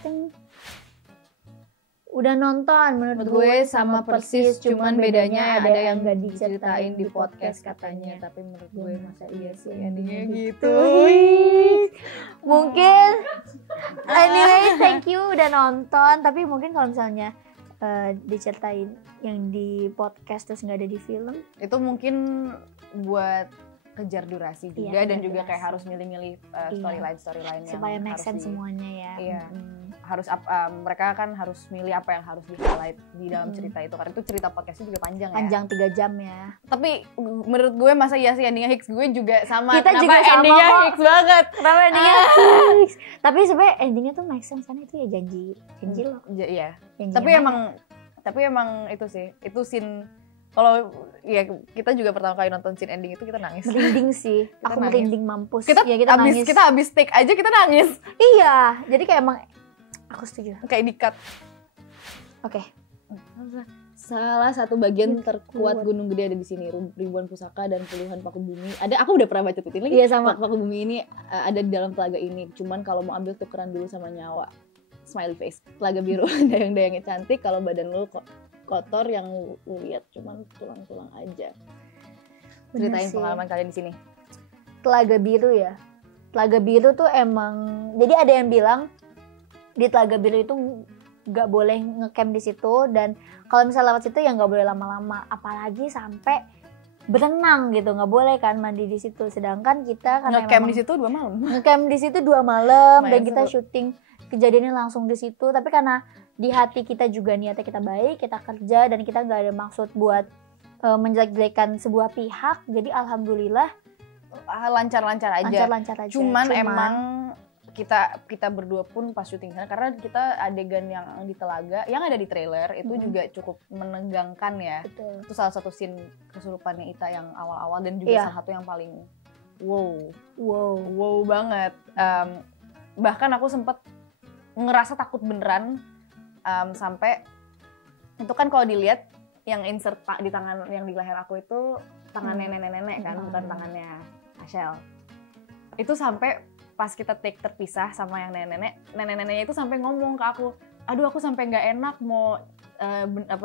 Ting. Udah nonton, menurut Gue sama persis, cuman bedanya ada yang gak diceritain di podcast katanya. Tapi menurut gue masa iya sih endingnya gitu. Mungkin anyway, thank you udah nonton. Tapi mungkin kalau misalnya diceritain yang di podcast terus nggak ada di film, Itu mungkin buat kejar durasi juga Iya, dan kejar juga durasi. kayak harus milih-milih storyline yang supaya make harus sense semuanya ya. Iya. Mm-mm. harus mereka kan harus milih apa yang harus di highlight di dalam cerita itu karena itu cerita podcastnya juga panjang ya. Panjang 3 jam ya. Tapi menurut gue masa iya sih endingnya Hicks, gue juga sama. Kita Kenapa juga sama endingnya kok. Hicks banget. Kenapa endingnya? Tapi sebenarnya endingnya tuh make sense karena itu ya janji loh. Iya. Janji Tapi emang itu sih, itu scene kalau ya kita juga pertama kali nonton scene ending itu kita nangis. merinding sih. Kita Aku nangis. merinding mampus. Kita ya, kita nangis. kita habis take aja kita nangis. Iya, jadi kayak emang aku setuju. Kayak di-cut. Oke. Salah satu bagian terkuat Gunung Gede ada di sini, ribuan pusaka dan puluhan paku bumi. Udah pernah baca tuh ini lagi. Iya sama. Paku bumi ini ada di dalam telaga ini. Cuman kalau mau ambil tukeran dulu sama nyawa. Smiley face. Telaga biru dayang-dayangnya cantik, kalau badan lu kotor yang lu lihat cuman tulang-tulang aja. Bener Ceritain sih. pengalaman kalian di sini. Telaga Biru ya. Telaga Biru tuh emang, jadi ada yang bilang di Telaga Biru itu nggak boleh ngecamp di situ, dan kalau misalnya lewat situ ya nggak boleh lama-lama, apalagi sampai berenang gitu, nggak boleh kan mandi di situ. Sedangkan kita karena Ngecamp di situ 2 malam. ngecamp di situ 2 malam dan Lumayan kita seru. syuting kejadiannya langsung di situ. Tapi karena di hati kita juga niatnya kita baik, kita kerja dan kita nggak ada maksud buat menjelek-jelekan sebuah pihak, jadi alhamdulillah Lancar-lancar aja. lancar-lancar aja. Cuman emang kita berdua pun pas syuting sana, karena kita adegan yang di telaga yang ada di trailer itu juga cukup menegangkan ya. betul. Itu salah satu scene kesurupannya Ita yang awal-awal dan juga Iya. salah satu yang paling wow Wow. banget. Bahkan aku sempet ngerasa takut beneran, sampai itu kan kalau dilihat yang insert di tangan yang di leher aku itu tangan nenek-nenek kan, bukan tangannya Ashel. Itu sampai pas kita take terpisah sama yang nenek-neneknya itu sampai ngomong ke aku, aduh aku sampai nggak enak mau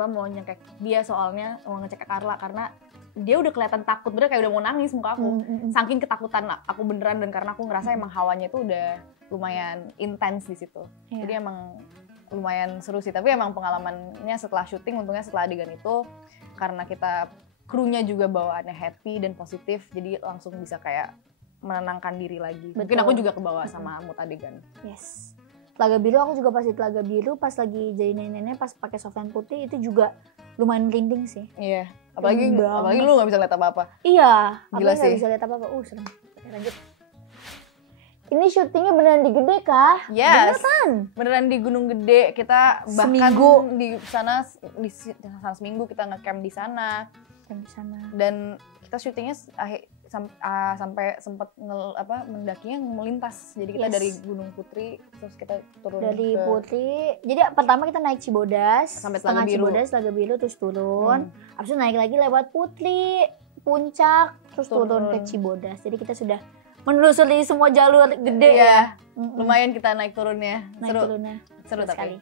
mau nyekek dia, soalnya mau ngecek ke Carla karena dia udah kelihatan takut, bener kayak udah mau nangis muka aku. Saking ketakutan aku beneran, dan karena aku ngerasa emang hawanya itu udah lumayan intens di situ. Jadi emang lumayan seru sih. Tapi emang pengalamannya setelah syuting, untungnya setelah adegan itu karena kita krunya juga bawaannya happy dan positif, jadi langsung bisa kayak menenangkan diri lagi. Mungkin aku juga kebawa sama mood adegan. Yes. Telaga Biru, aku juga pas di Telaga Biru pas lagi jadi nenek-nenek pas pakai softlens putih itu juga lumayan merinding sih. Iya. Apalagi lu nggak bisa lihat apa-apa. Iya. Gila sih. Nggak bisa lihat apa-apa. Serem. Oke, lanjut. Ini syutingnya beneran di Gede kah? Yes. Beneran di Gunung Gede. Kita bahkan di sana seminggu kita nge-camp di sana. Dan kita syutingnya sampai sempat mendakinya melintas. Jadi kita dari Gunung Putri terus kita turun dari Putri. Jadi pertama kita naik Cibodas sampai Telaga Biru. Telaga Biru terus turun. Habis itu naik lagi lewat Putri, Puncak, terus turun ke Cibodas. Jadi kita sudah menelusuri semua jalur gede ya. Lumayan kita naik turunnya. Seru sekali.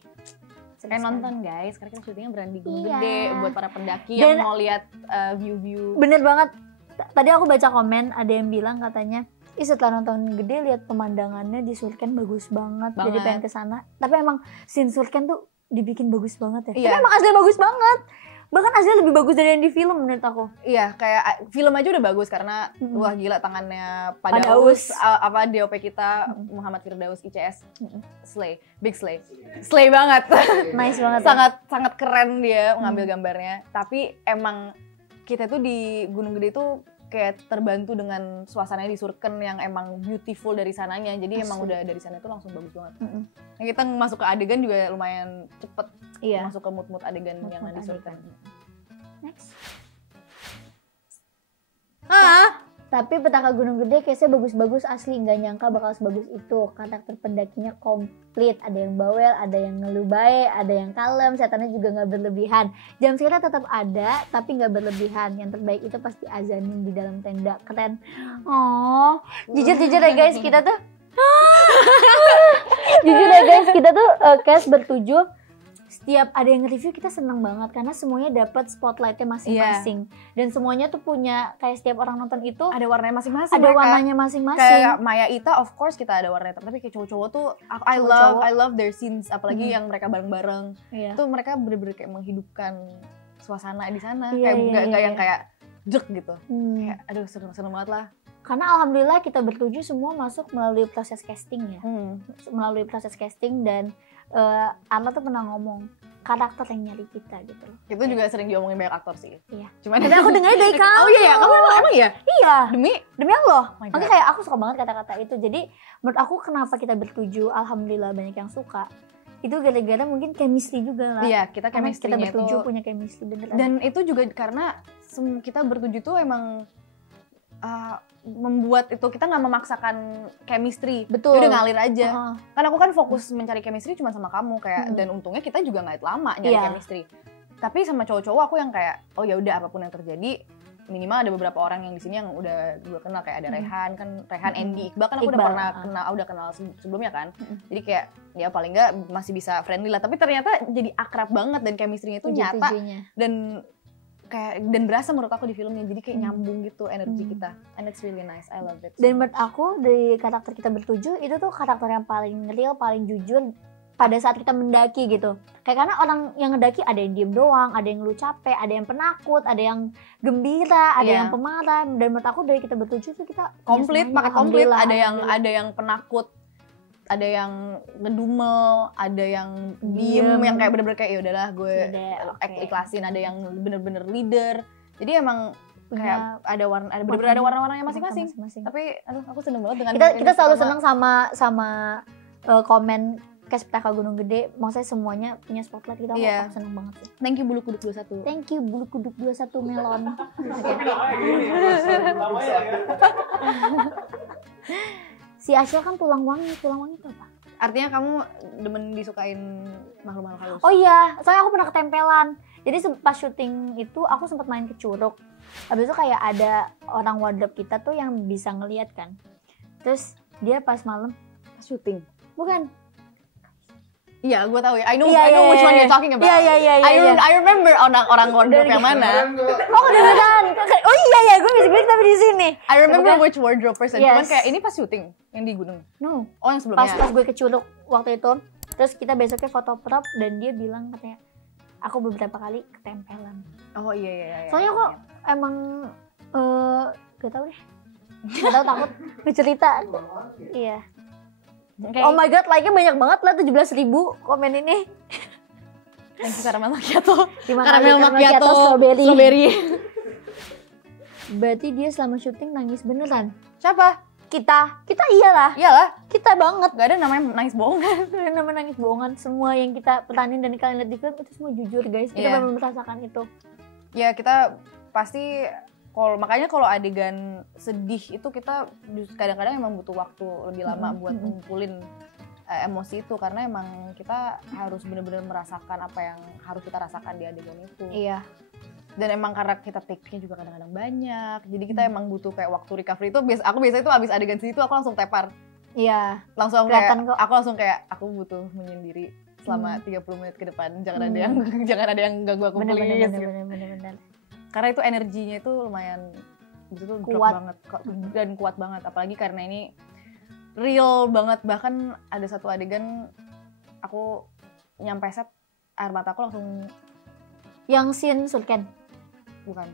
Kayak nonton guys, karena kita syutingnya berani di Gunung Gede buat para pendaki yang mau lihat view-view. Bener banget. Tadi aku baca komen ada yang bilang katanya, setelah nonton Gede lihat pemandangannya di Surken bagus banget. Jadi pengen kesana. Tapi emang scene Surken tuh dibikin bagus banget ya. Tapi emang asli bagus banget. Bahkan aslinya lebih bagus dari yang di film menurut aku. Iya, kayak film aja udah bagus karena wah gila tangannya Pak Daus, DOP kita Muhammad Firdaus ICS. Big slay banget. Nice banget. Sangat keren dia mengambil gambarnya. Tapi emang kita tuh di Gunung Gede tuh kayak terbantu dengan suasananya di Surken yang emang beautiful dari sananya. Jadi emang udah dari sana itu langsung bagus banget. Nah, kita masuk ke adegan juga lumayan cepet. Masuk ke mood adegan yang di Surken. Next. Tapi Petaka Gunung Gede case-nya bagus-bagus asli, nggak nyangka bakal sebagus itu. Karakter pendakinya komplit, ada yang bawel, ada yang ngeluh bae, ada yang kalem, setannya juga nggak berlebihan. Jam sekiranya tetap ada, tapi nggak berlebihan. Yang terbaik itu pasti azanin di dalam tenda, keren. Oh, jujur ya guys, kita tuh cast bertujuh. Setiap ada yang review kita seneng banget karena semuanya dapat spotlightnya masing-masing dan semuanya tuh punya kayak setiap orang nonton itu ada warnanya masing-masing. Ada warnanya masing-masing. Kayak Maya Ita of course kita ada warnanya, tapi kayak cowok-cowok tuh I love their scenes, apalagi yang mereka bareng-bareng. Itu mereka bener-bener kayak menghidupkan suasana di sana. Kayak nggak yang kayak jek gitu. Kayak aduh seru banget lah. Karena alhamdulillah kita bertujuh semua masuk melalui proses casting ya. Melalui proses casting dan Anna tuh pernah ngomong karakter yang nyari kita gitu loh. Itu juga sering diomongin banyak aktor sih. Iya. Cuman tapi aku dengarnya dari kamu. Oh iya, kamu emang iya? Iya. Demi Allah. Makanya kayak aku suka banget kata-kata itu. Jadi menurut aku kenapa kita bertujuh, alhamdulillah banyak yang suka. Itu gara-gara mungkin chemistry juga lah. Iya, kita chemistry-nya kita bertujuh punya chemistry beneran. Dan itu juga karena kita bertujuh tuh emang membuat itu, kita nggak memaksakan chemistry. Betul. Udah ngalir aja. Kan aku kan fokus mencari chemistry cuma sama kamu kayak dan untungnya kita juga nggak lama nyari chemistry. Tapi sama cowok-cowok aku yang kayak oh ya udah apapun yang terjadi minimal ada beberapa orang yang di sini yang udah gue kenal, kayak ada Rehan Andy Iqbal kan aku udah kenal sebelumnya kan. Jadi kayak ya paling nggak masih bisa friendly lah, tapi ternyata jadi akrab banget dan chemistry-nya itu nyata dan berasa menurut aku di filmnya, jadi kayak nyambung gitu energi kita, and it's really nice, I love it. Dan menurut aku dari karakter kita bertujuh itu tuh karakter yang paling real, paling jujur pada saat kita mendaki gitu. Kayak karena orang yang ngedaki ada yang diem doang, ada yang ngeluh capek, ada yang penakut, ada yang gembira, ada yang pemarah. Dan menurut aku dari kita bertujuh tuh kita komplit, paket komplit. Ada yang penakut, ada yang ngedumel, ada yang diem, yang kayak bener-bener kayak ya udahlah gue ikhlasin, ada yang bener-bener leader. Jadi emang kayak ada warna-warnanya masing-masing. Tapi aduh aku seneng banget dengan kita selalu seneng sama komen Cast Petaka Gunung Gede. Maksudnya semuanya punya spotlight, kita seneng banget sih. Thank you Bulu Kuduk 21. Thank you Bulu Kuduk 21 Melon. Si Ashil kan tulang wangi itu apa? Artinya kamu demen disukain makhluk-makhluk halus? Oh iya, soalnya aku pernah ketempelan. Jadi pas syuting itu aku sempat main ke Curug. Habis itu kayak ada orang wardrobe kita tuh yang bisa ngeliat kan. Terus dia pas malam syuting? Bukan. Iya, gue tahu ya. I know Iya, which one iya. you're talking about. Iya. I remember orang wardrobe yang mana. Oh kedengeran. Oh iya gue bisik-bisik tapi di sini. I remember Bukan? which wardrobe person. Yes. Cuman kayak ini pas syuting yang di gunung. No. Oh, yang sebelumnya. Pas gue ke Curug waktu itu, terus kita besoknya foto prop dan dia bilang katanya, aku beberapa kali ketempelan. Oh iya. Soalnya kok emang gak tau deh. Gak tau, takut bercerita. Iya. Okay. Oh my god, like-nya banyak banget lah, 17.000 komen ini. Yang caramel macchiato. Caramel macchiato strawberry. Berarti dia selama syuting nangis beneran. Siapa? Kita iyalah. Iyalah, Kita banget. gak ada namanya nangis bohongan. Ada nama nangis bohongan. Semua yang kita petanin dan kalian lihat di film itu semua jujur guys. Kita Iya. memang merasakan itu. Ya kita pasti makanya kalau adegan sedih itu kita kadang-kadang emang butuh waktu lebih lama buat ngumpulin emosi itu, karena emang kita harus benar-benar merasakan apa yang harus kita rasakan di adegan itu. Iya. Dan emang karena kita take-nya juga kadang-kadang banyak, jadi kita emang butuh kayak waktu recovery itu. Aku biasanya itu abis adegan sedih itu aku langsung tepar, Iya. langsung Kelihatan kayak kok. aku butuh menyendiri selama 30 menit ke depan. Jangan ada yang ganggu aku please. Bener. Karena itu energinya itu lumayan betul drop Kuat. banget dan kuat banget, apalagi karena ini real banget. Bahkan ada satu adegan aku nyampe set air mataku langsung Yang scene Surken. bukan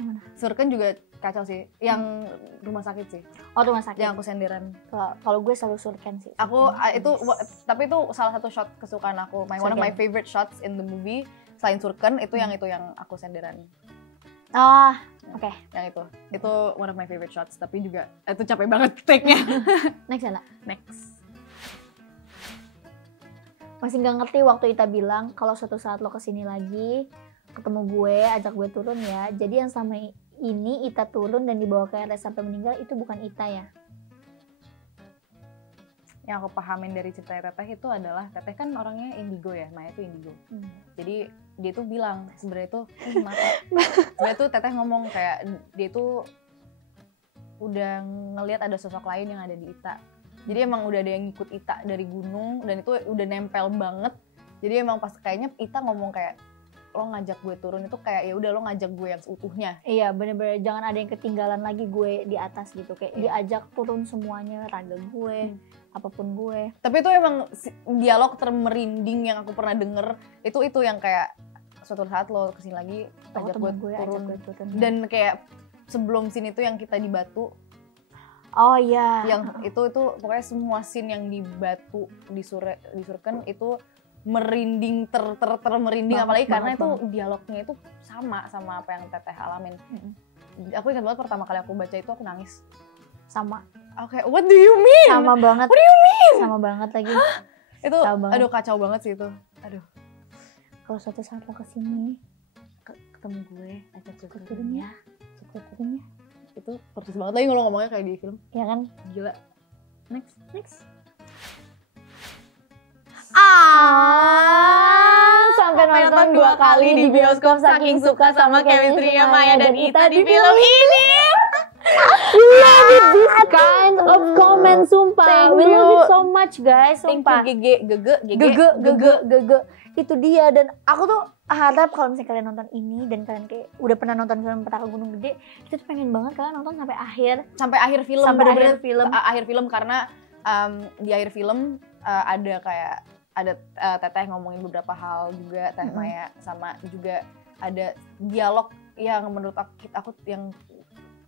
Mana? Surken juga kacau sih, yang rumah sakit sih, Oh rumah sakit. yang aku senderan. Kalau gue selalu Surken sih. Aku itu Yes. tapi itu salah satu shot kesukaan aku, one of my Surken. favorite shots in the movie selain Surken itu yang aku senderan. Ah, oke. Yang itu one of my favorite shots, tapi juga itu capek banget take-nya. Next ya, Nak. Next. Masih nggak ngerti waktu Ita bilang kalau suatu saat lo kesini lagi ketemu gue, ajak gue turun ya. Jadi yang sama ini Ita turun dan dibawa ke RS sampai meninggal itu bukan Ita ya? Yang aku pahamin dari cerita Teteh itu adalah Teteh kan orangnya indigo ya, Maya itu indigo. Jadi dia tuh bilang sebenarnya tuh sebenarnya tuh Teteh ngomong kayak dia tuh udah ngelihat ada sosok lain yang ada di Ita. Jadi emang udah ada yang ngikut Ita dari gunung dan itu udah nempel banget. Jadi emang pas kayaknya Ita ngomong kayak lo ngajak gue turun itu kayak ya udah lo ngajak gue yang seutuhnya. Iya bener-bener jangan ada yang ketinggalan lagi gue di atas gitu. Kayak diajak turun semuanya, raga gue, apapun gue. Tapi itu emang dialog termerinding yang aku pernah denger. Itu yang kayak suatu saat lo kesini lagi ajak gue turun. Dan kayak sebelum scene itu yang kita di Batu. Oh iya. Yang itu pokoknya semua scene yang di Batu di Surken itu merinding merinding, apalagi karena itu dialognya itu sama apa yang Teteh alamin. Aku ingat banget pertama kali aku baca itu aku nangis. Sama. Oke, what do you mean? Sama banget. What do you mean? Sama banget lagi. Itu banget. aduh kacau banget sih itu. Aduh. Kalau suatu saat lo kesini Ketemu gue, ajak gue turun ya. Itu persis banget lagi kalau ngomongnya kayak di film. Ya kan? Gila. Next. Sampai nonton 2 kali di bioskop saking suka sama chemistry-nya Maya dan Ita di film ini. We love it, this kind of comment, sumpah. We love it so much guys, sumpah. Gege. Itu dia, dan aku tuh harap kalau misalnya kalian nonton ini dan kalian kayak udah pernah nonton film Petaka Gunung Gede, kita tuh pengen banget kalian nonton sampai akhir film. Akhir film karena di akhir film ada Teteh ngomongin beberapa hal juga, Teh Maya, sama juga ada dialog yang menurut aku yang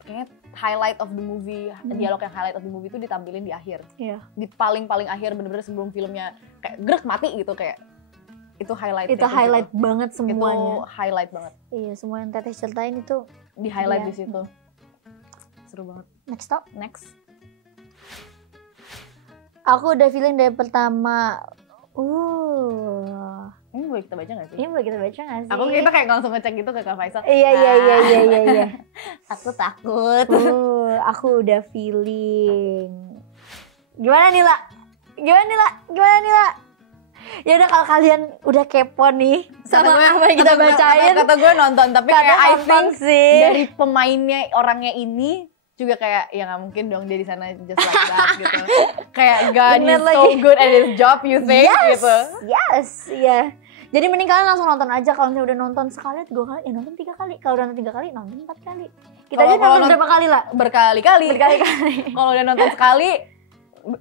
kayaknya highlight of the movie, dialog yang highlight of the movie itu ditampilin di akhir. Iya. Di paling akhir bener-bener sebelum filmnya kayak grek mati gitu, kayak itu highlight. Itu highlight banget semuanya. Itu highlight banget. Iya, semua yang Teteh ceritain itu di highlight di situ. Seru banget. Next. Aku udah feeling dari pertama. Ini boleh kita baca gak sih? Ini boleh kita baca gak sih? Kita kayak langsung ngecek gitu ke Kak Faisal. Iya. Aku takut. Aku udah feeling. Gimana nih, La? Ya udah, kalau kalian udah kepo nih sama apa yang kita bacain. Kata gue nonton, tapi kayak I think sih dari pemainnya, orangnya ini juga kayak ya nggak mungkin dong dia di sana just like that gitu. Kayak God Bener is so lagi. good at his job you think gitu. Yes, iya. Jadi mending kalian langsung nonton aja. Kalau misalnya udah nonton sekali, 2 kali, ya nonton 3 kali. Kalau udah nonton 3 kali, nonton 4 kali. Kita aja nonton berapa kali lah? Berkali-kali. Berkali-kali. Kalau udah nonton sekali,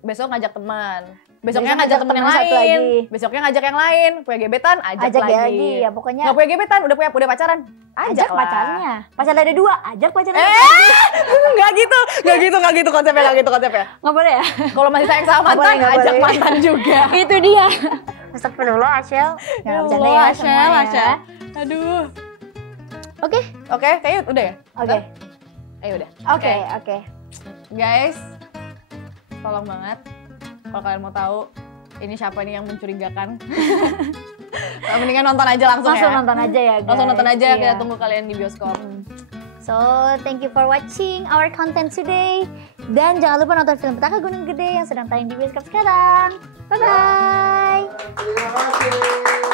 besok ngajak teman. Besoknya Besok ngajak temen yang satu lain. lagi. Besoknya ngajak yang lain. Punya gebetan, ajak dia lagi. lagi. Ya pokoknya Nggak punya gebetan, udah pacaran. ajak lah. pacarnya. Pacar ada 2, ajak pacarnya. Nggak gitu konsepnya. Nggak boleh ya? Kalau masih sayang sama mantan, Nggak ajak boleh. mantan juga. Itu dia. Astagfirullah, Ashel. Ya, bercanda ya semuanya. Ashel. Aduh. Oke. Oke, kayaknya udah ya? Oke. Ayo udah. Oke. Guys, tolong banget kalau kalian mau tahu ini siapa nih yang mencurigakan. Mendingan nonton aja langsung ya. Nonton aja ya, guys. Langsung nonton aja, Iya. kita tunggu kalian di bioskop. So, thank you for watching our content today. Dan jangan lupa nonton film Petaka Gunung Gede yang sedang tayang di bioskop sekarang. Bye-bye. Terima kasih.